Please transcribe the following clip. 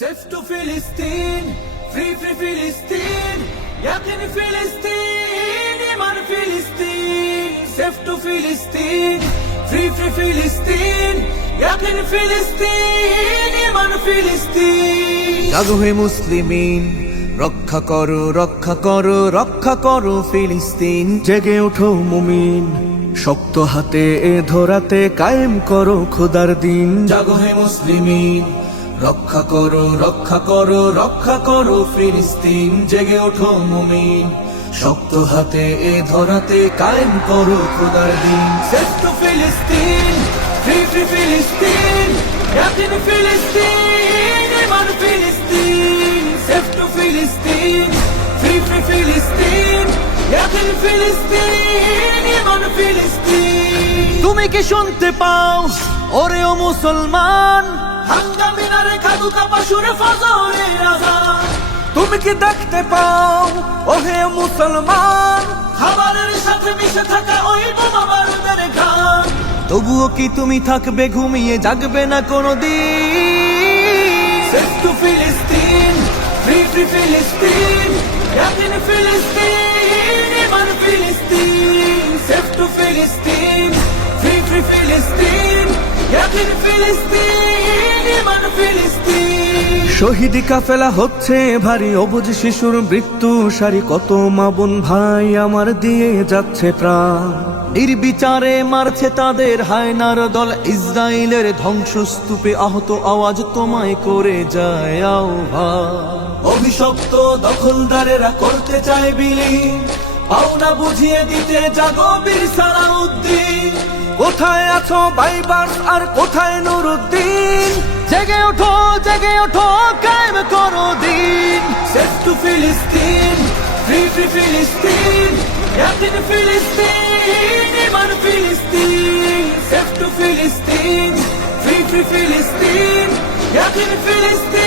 Safe to Philistine, free Philistine, yakin Philistine, iman Philistine. Safe to Philistine, free Philistine, yakin Philistine, iman Philistine. জাগো হে মুসলিমিন, রক্ষা করো রক্ষা করো রক্ষা করো ফিলিস্তিন। জেগে ওঠো মুমিন, শক্ত হাতে এ ধরাতে কায়েম করো খোদার দিন। জাগো হে মুসলিমিন, রক্ষা করো রক্ষা করো রক্ষা করো ফিলিস্তিন। জেগে ওঠো মুমিন, শক্ত হাতে এ ধরাতে কায়েম করো খোদার দিন। Safe to Philistine, free Philistine, yakin Philistine, iman Philistine. Safe to Philistine, free Philistine, yakin Philistine, iman Philistine. তুমি কি শুনতে পাও ওরে ও মুসলমান? হাঙ্গামিনার কাদু কাপা সুরে ফজরের আযান। তুমি কি দেখতে পাও ওহে মুসলমান? খাবারের সাথে মিশে থাকা ওই বোমা বারুদের ঘ্রাণ। তবুও কি তুমি থাকবে ঘুমিয়ে, জাগবে না কোনোদিন? Safe to Philistine, free Philistine, yakin Philistine, iman Philistine. Safe to Philistine, free Philistine, yakin Philistine, iman Philistine. শহীদি কাফেলা হচ্ছে ভারী, অবুঝ শিশুর মৃত্যু সারি, কত মা বোন ভাই আমার দিয়ে যাচ্ছে প্রাণ। নির্বিচারে মারছে তাদের হায়নার দল, ইসরায়েলের ধ্বংসস্তূপে আহত আওয়াজ তোমায় করে যায় আহ্বান। অভিশপ্ত দখলদারেরা করতে চায় বিলীন, পাওনা বুঝিয়ে দিতে জাগো বীর সালাউদ্দিন। কোথায় আছো বাইবার্স আর কোথায় নুরুদ্দিন? জেগে ওঠো কায়েম করো দিন। Safe to Philistine, free Philistine, yakin Philistine, iman Philistine. Safe to Philistine, free Philistine, yakin Philistine.